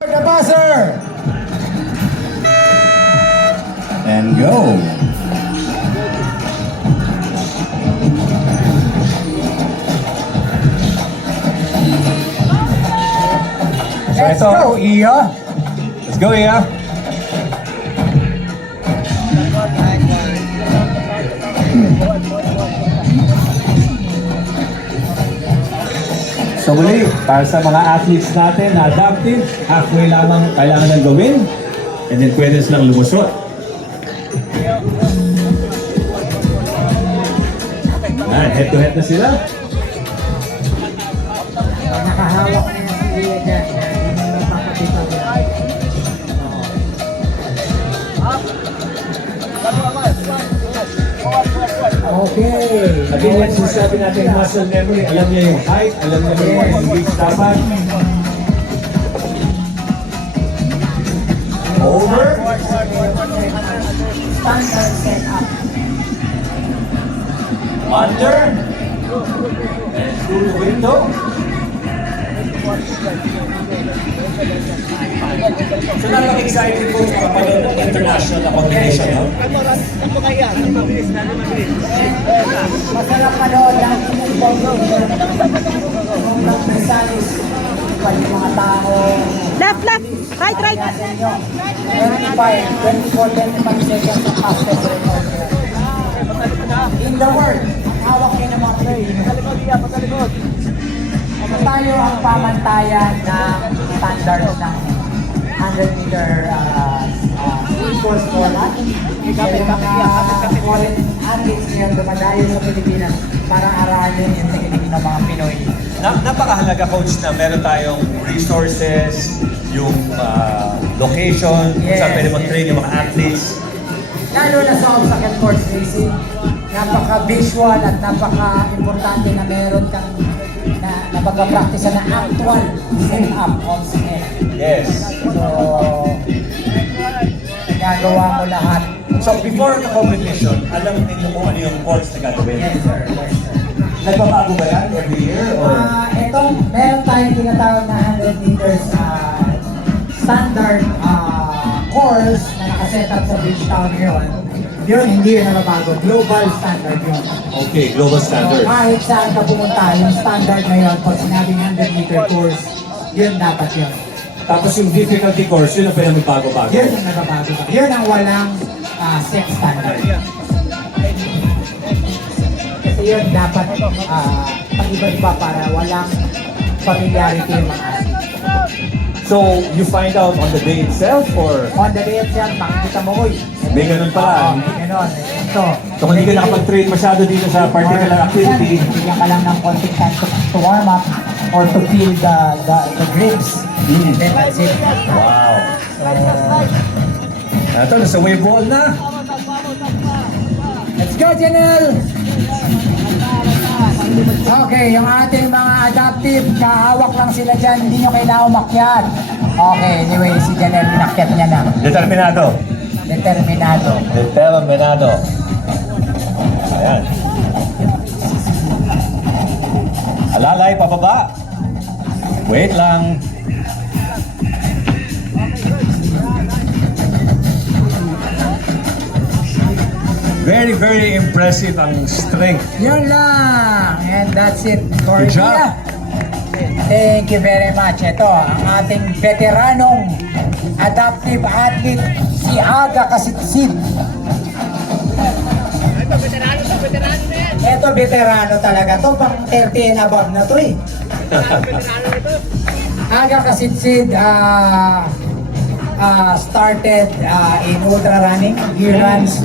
The buzzer! And go. Let's go, Iya! Let's go, Iya. So muli, para sa mga athletes natin na adaptive, halfway lamang kailangan ng gawin, and then pwede silang lumusot. Head to head na sila. Nakahawak na yung Iya dyan. Okay. Again, yan sinasabi natin muscle memory. Alam niya yung height, alam niya yung reach dapat. Over. Standard setup. Under. And through the window. So napaka-excited po sa kapanood ng international na combination, no? Masarap manood ng ng Misalis. Pag yung mga tao. Left, right. 25, 24, 25 seconds ng fastest record. In the world, ang hawak niya ng mga Pilipino. Tayo ang pamantayan ng standards ng 100-meter free force format. Kaya mga foreign athletes ngayon dumadayo sa Pilipinas para aralin yung technique ng mga Pinoy. Napakahalaga, Coach, na meron tayong resources, yung location, kung saan pwede mag-train yung mga athletes. Lalo na sa obstacle course racing, napaka-visual at napaka-importante na meron kang na pagka-practice na actual setup of skill. Yes. So, nagagawa mo lahat. So before the competition, alam ninyo kung ano yung course na gagawin? Yes, sir. Yes, sir. Nagbabago ba yan every year? Or? Meron tayong tinatawag na 100 meters standard course na nakaset up sa Bridgetown ngayon. Yun, hindi yun nababago. Global standard yun. Okay, global standard. So, kahit saan ka pumunta, yung standard na yun, pag sinabing 100-meter course, yun dapat yun. Tapos yung difficulty course, yun ang pwede magbago-bago. Yun ang nababago. Yun ang walang set standard. Kasi yun dapat pag-iba-iba para walang familiarity yung mga athletes. So, you find out on the day itself or? On the day itself, makikita mo, uy. May ganun pala. May ganun. Ito. So, kung hindi ka nakapag-train masyado dito sa particular activity, bigyan ka lang ng konting time to warm up or to feel the grips. And then that's it. wow. Ito, nasa wave ball na. Let's go, Janelle! Okay, yung ating mga adaptive, kahawak lang sila dyan, hindi nyo kailangan umakyat. Okay, anyway, si Janelle, inakyat niya na. Determinado. Determinado. Determinado. Ayan. Alalay, pababa. Wait lang. Very, very impressive ang strength. Yun lang! And that's it for Good job. Iya. Thank you very much. Ito, ang ating veteranong adaptive athlete, si Aga Kasitsid. Ito, veterano talaga. Ito, pang 30 and above na to eh. Aga Kasitsid started in ultra running. He runs